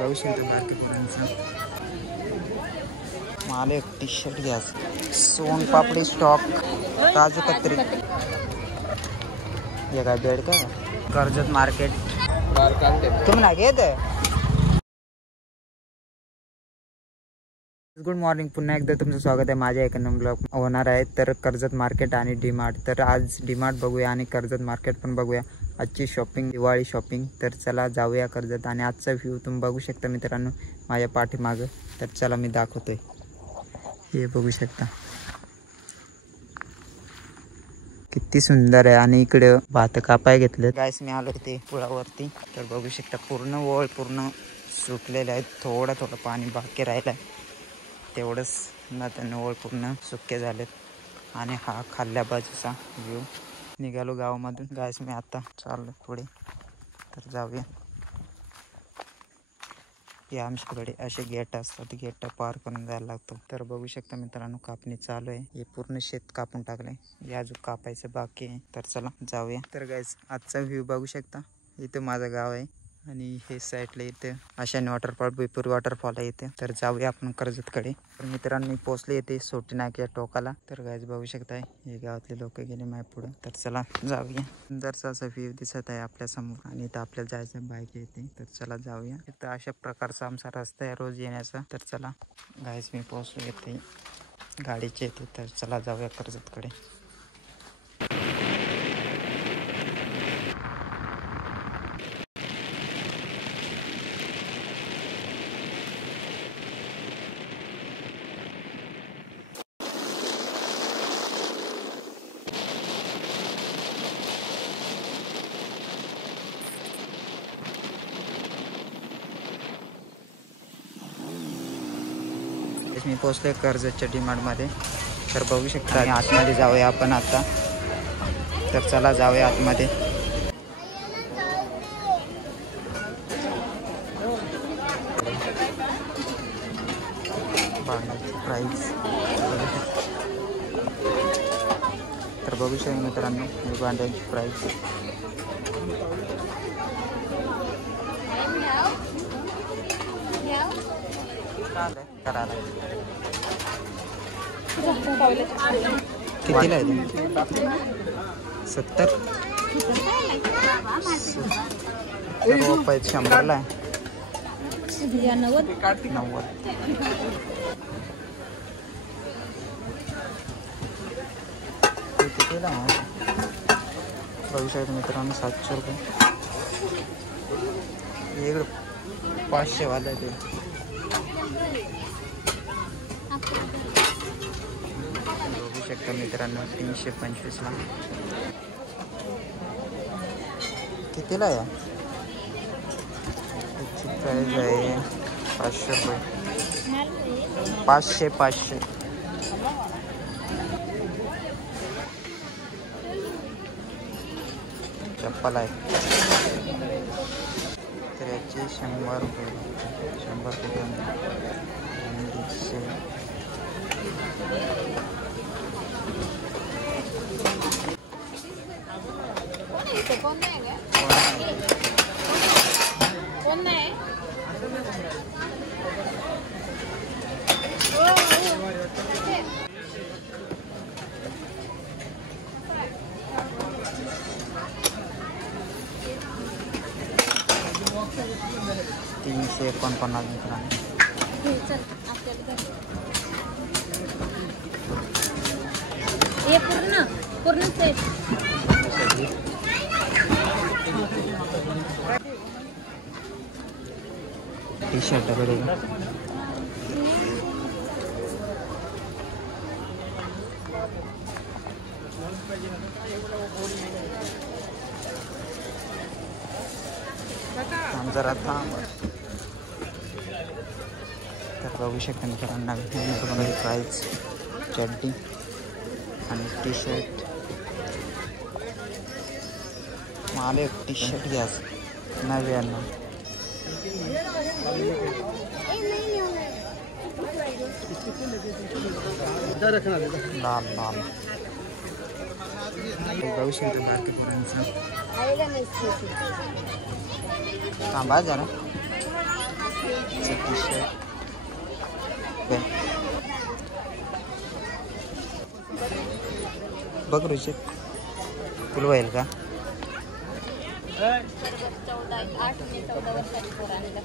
बघू शकता बाकी पोरांचं. मला एक टी शर्ट घ्यायचं. सोन पापडी स्टॉक, काजू कतरी. हे काय बेड का कर्जत मार्केट तुम्ही ना घेत. Good morning. पुन्हा एकदा तुमचं स्वागत आहे माझ्या एका नवीन ब्लॉग होणार आहे. तर कर्जत मार्केट आणि डीमार्ट. तर आज डीमार्ट बघूया आणि कर्जत मार्केट पण बघूया. आजची शॉपिंग दिवाळी शॉपिंग. तर चला जाऊया कर्जत. आणि आजचा व्ह्यू तुम्ही बघू शकता मित्रांनो माझ्या पाठीमागं. तर चला मी दाखवतोय. हे बघू शकता किती सुंदर आहे. आणि इकडे भात कापाय घेतले गायस. मी आलो ते पुलावरती. तर बघू शकता पूर्ण ओळ पूर्ण सुकलेले आहेत. थोडं थोडं पाणी बाकी राहिलं आहे तेवढंच ना. त्यांना ओळ पूर्ण सुके झालेत. आणि हा खाल्ल्या बाजूचा व्ह्यू. निघालो गावामधून गायस. मी आता चाललो पुढे. तर जाऊया. हे आमच्याकडे असे गेट असतात. गेट पार करून जायला लागतो. तर बघू शकता मित्रांनो कापणी चालू आहे. हे पूर्ण शेत कापून टाकलंय. हे अजून कापायचं बाकी आहे. तर चला जाऊया. तर गायस आजचा व्ह्यू बघू शकता. इथं माझं गाव आहे आणि हे साईडला इथे आशाने वॉटरफॉल बिपूर वॉटरफॉल आहे इथे. तर जाऊया आपण कर्जतकडे. तर मित्रांनी पोहोचले येते सोटी नाक्या टोकाला. तर गायस बघू शकताय हे गावातले लोक गेले माय पुढे. तर चला जाऊया. सुंदरसा असा व्ह्यू दिसत आहे आपल्या समोर. आणि इथं आपल्याला जायचं बाईक येते. तर चला जाऊया. इथं अशा प्रकारचा आमचा रस्ता आहे रोज येण्याचा. तर चला गायस मी पोहोचलो येते गाडीचे येते. तर चला जाऊया कर्जतकडे. मी पोहोचलोय कर्जतच्या डीमार्टमध्ये. तर बघू शकता. आणि आतमध्ये जाऊया आपण आता. तर चला जाऊया आतमध्ये. प्राईस तर बघू शकता मित्रांनो ही भांड्यांची प्राईस. करायला कितीला आहे ते? 70 रुपये 100ला आहे. 90 कितीला आहे बघू शकता मित्रांनो. 700 रुपये. एक 500 वाला आहे ते. बघू शकता मित्रांनो 325ला. कितीला आहे? याची प्राईज आहे 500 रुपये. 500 चप्पल आहे. तर याची 100 रुपये. 100 रुपये. 349 मित्रांनो. हे पूर्ण सेट. टी शर्ट पड़ेगा. जरा थांब. तर बघू शकता मित्रांनो तुम्हाला प्राईस चड्डी आणि टी शर्ट. मला एक टी शर्ट घ्यायचं 99. लाल लाल बघू शकता बाकी पोरांचं. थांबा जरा. 3600 बघ रुचित तुला होईल का? 14 वर्षाची पोर आणलं.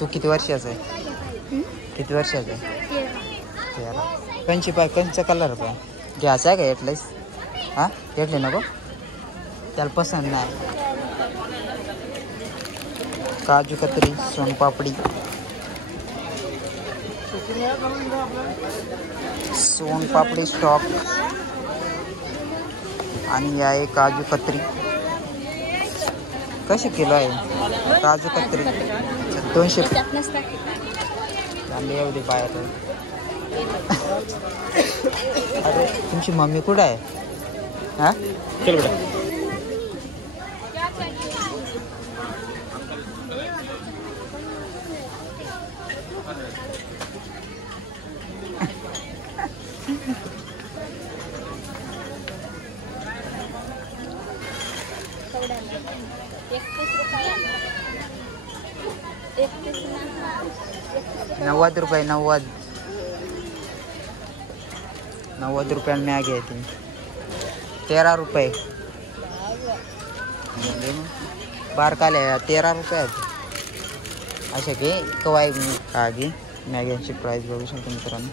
तू किती वर्षाचा आहे? किती वर्षाचा आहे? 13. कंची पाय कंचा कलर पाय घ्यायचा आहे का एटलेस? हां एटले नको त्याला पसंत नाही. काजू कतरी सोनपापडी सोनपापडी स्टॉक आणि आहे काजू कतरी. कशी किलो आहे काजू कतरी? 200 चांगली एवढी बाहेर. अरे तुमची मम्मी कुठं आहे? हां चल बेटा. ₹90 90 रुपयाला मॅगी आहे ती. 13 रुपये बारकाले 13 रुपये आहेत. अशा की कवाय आगी मॅगीची प्राईस बघू शकतो मित्रांनो.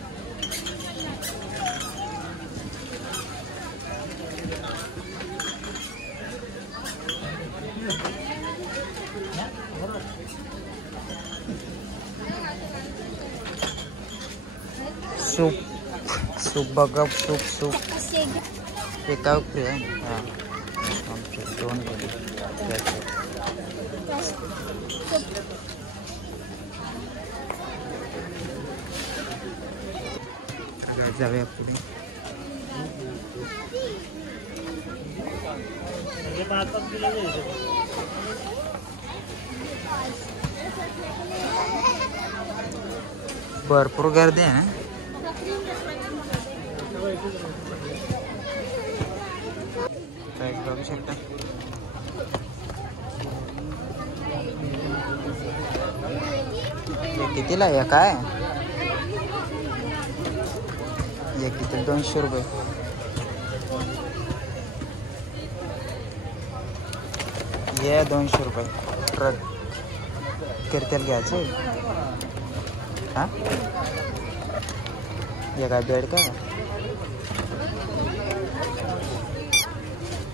सूप सूप बघा सूप हे काय फ्री आहे? हां आमचे 2 जाऊया पुढे. भरपूर गर्दी आहे ना. प्राईस बघू शकता. हे कितीला आहे काय? हे किती? 200 रुपये. हे 200 रुपये ट्रक किरतेल घ्यायचं. हां हे काय बेड का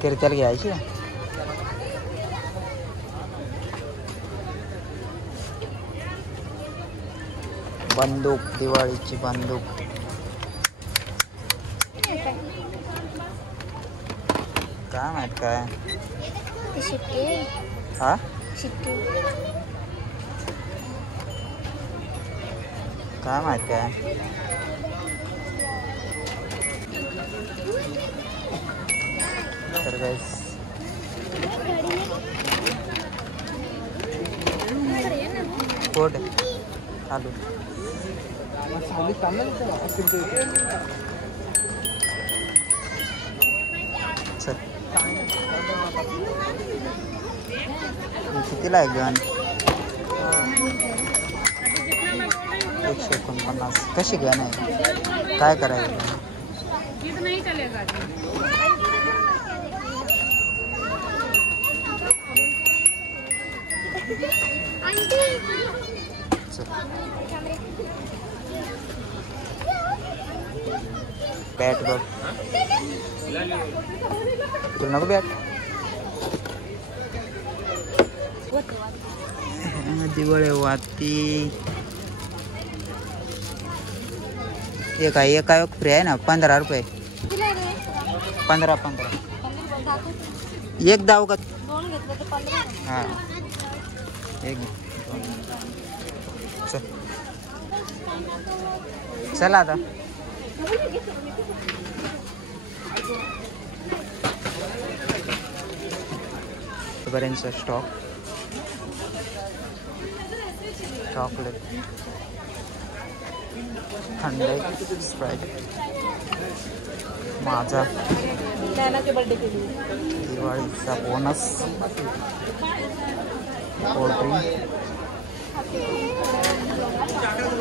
किरतेल घ्यायची? बंदूक दिवाळीची बंदूक. काय माहित काय? हा काय माहित काय? तर गाइस कोड आलू चल कितीला आहे गन? 149. कशी गन आहे? काय करायचं? बॅट बघ तुला नको बॅट? दिवाळी वाती एक आहे. एक आहे फ्री आहे ना. 15 रुपये. 15 एक दाव का? हां एक चला आता. बरेंचा स्टॉक चॉकलेट थंडाई स्प्राईट माझा दिवाळीचा बोनस कोल्ड्रिंक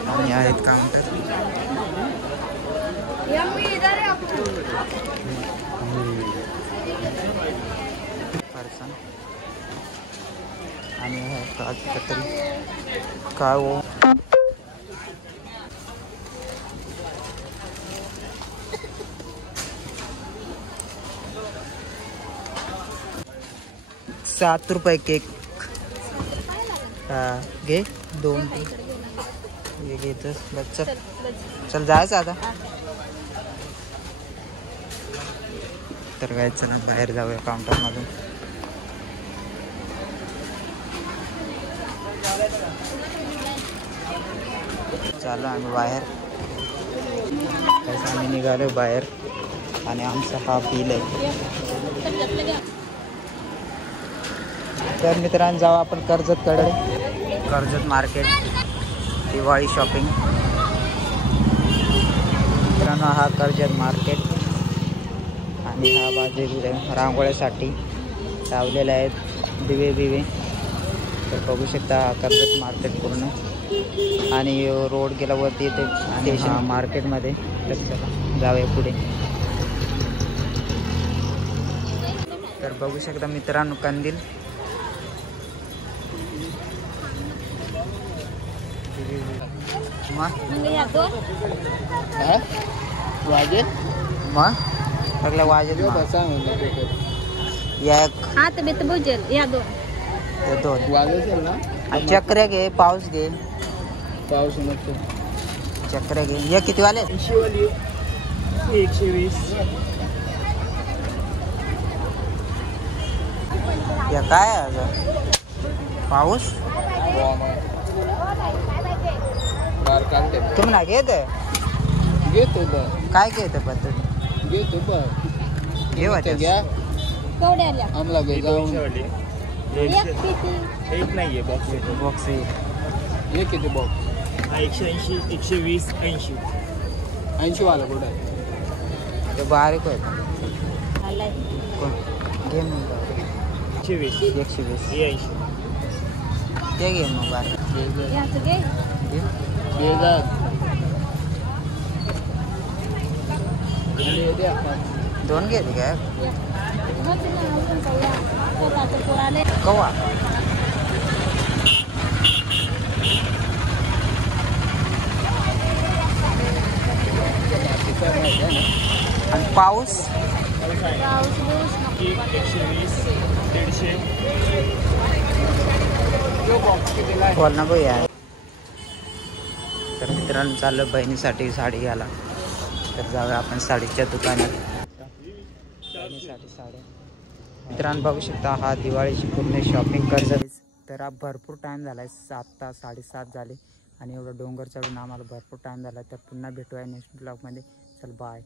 आणि आहेत काउंटर. फरसाण आणि काजू कतरी काळो. ₹7 केक. हा घे 2 हे घेतोस. बस चल जायचं आता. तर काय चला बाहेर जाऊया काउंटरमधून. चालू आम्ही बाहेर. आम्ही निघालो बाहेर आणि आमचा हा बिल आहे. तर मित्रांनो जाऊ आपण कर्जतकडे. Karjat market Diwali shopping. मित्रांनो हा कर्जत मार्केट आणि हा बाजूला रांगोळ्यासाठी लावलेले आहेत दिवे बिवे. तर बघू शकता हा कर्जत मार्केट पूर्ण. आणि रोड गेला वरती येते स्टेशन मार्केटमध्ये. तर चला जाऊया पुढे. तर बघू शकता मित्रांनो कंदील. वाजेल मग सगळं वाजेल. हा तर बेत भुजेल या 2 वाजेल ना. चक्र घे. पाऊस घे. पाऊस नको. चक्र घे. हे किती वाले? 80 वाली 120. या काय आहे पाऊस. तुम्ही ना घेत घेतो काय घेत पद्धत घेतो घेवा घ्या. केवढ्याला आम्हाला जाऊन एक किती एक नाहीये बॉक्स बॉक्स. हे किती बॉक्स. 180 120 80 80 वाला कुठं आहे. ते बारीक होय. आलाय घे मग 120 120 हे 80 ते घे मग बारीक. याचं घे. घे. दोन घेते काय कवा. आणि पाऊस 120 150 बोल ना भाई यार. तर मित्रांनो चाललं बहिणीसाठी साडी घ्यायला. तर जाऊया आपण साडीच्या दुकानात. बहिणीसाठी साड्या. मित्रांनो बघू शकता हा दिवाळीची पूर्ण शॉपिंग कर्ज. तर हा भरपूर टाईम झाला आहे. 7 तास 7:30 झाले आणि एवढं डोंगर चढून आम्हाला भरपूर टाईम झाला. तर पुन्हा भेटूया नेक्स्ट ब्लॉगमध्ये. चल बाय.